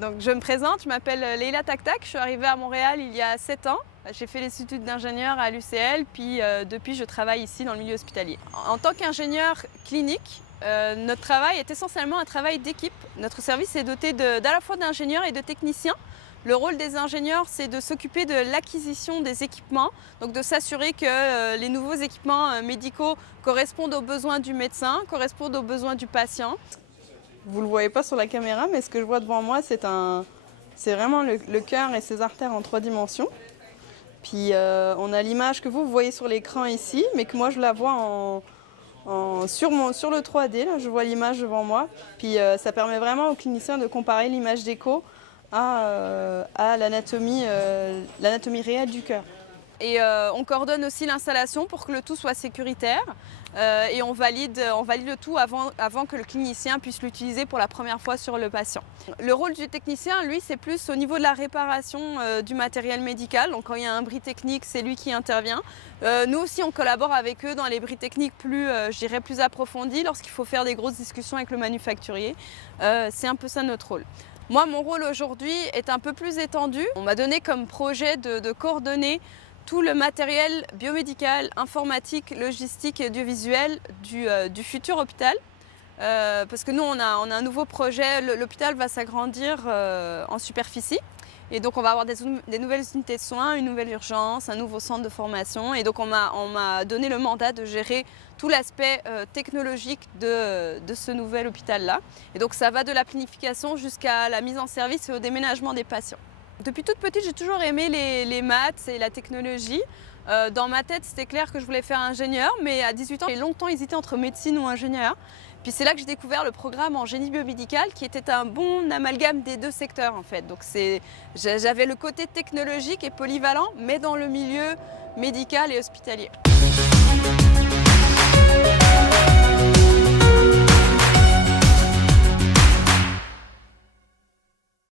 Donc je me présente, je m'appelle Leïla Taktak, je suis arrivée à Montréal il y a 7 ans. J'ai fait les études d'ingénieur à l'UCL, puis depuis je travaille ici dans le milieu hospitalier. En tant qu'ingénieur clinique, notre travail est essentiellement un travail d'équipe. Notre service est doté d'à la fois d'ingénieurs et de techniciens. Le rôle des ingénieurs, c'est de s'occuper de l'acquisition des équipements, donc de s'assurer que les nouveaux équipements médicaux correspondent aux besoins du médecin, correspondent aux besoins du patient. Vous ne le voyez pas sur la caméra, mais ce que je vois devant moi, c'est vraiment le cœur et ses artères en 3 dimensions. Puis on a l'image que vous voyez sur l'écran ici, mais que moi je la vois sur le 3D, là, je vois l'image devant moi. Puis ça permet vraiment aux cliniciens de comparer l'image d'écho à l'anatomie réelle du cœur. Et on coordonne aussi l'installation pour que le tout soit sécuritaire et on valide le tout avant que le clinicien puisse l'utiliser pour la première fois sur le patient. Le rôle du technicien, lui, c'est plus au niveau de la réparation du matériel médical. Donc quand il y a un bris technique, c'est lui qui intervient. Nous aussi, on collabore avec eux dans les bris techniques plus approfondis lorsqu'il faut faire des grosses discussions avec le manufacturier. C'est un peu ça notre rôle. Moi, mon rôle aujourd'hui est un peu plus étendu. On m'a donné comme projet de coordonner tout le matériel biomédical, informatique, logistique et audiovisuel du futur hôpital. Parce que nous, on a un nouveau projet, l'hôpital va s'agrandir en superficie. Et donc on va avoir des nouvelles unités de soins, une nouvelle urgence, un nouveau centre de formation. Et donc on m'a donné le mandat de gérer tout l'aspect technologique de ce nouvel hôpital-là. Et donc ça va de la planification jusqu'à la mise en service et au déménagement des patients. Depuis toute petite, j'ai toujours aimé les maths et la technologie. Dans ma tête, c'était clair que je voulais faire ingénieur, mais à 18 ans, j'ai longtemps hésité entre médecine ou ingénieur. Puis c'est là que j'ai découvert le programme en génie biomédical qui était un bon amalgame des 2 secteurs en fait. Donc j'avais le côté technologique et polyvalent, mais dans le milieu médical et hospitalier.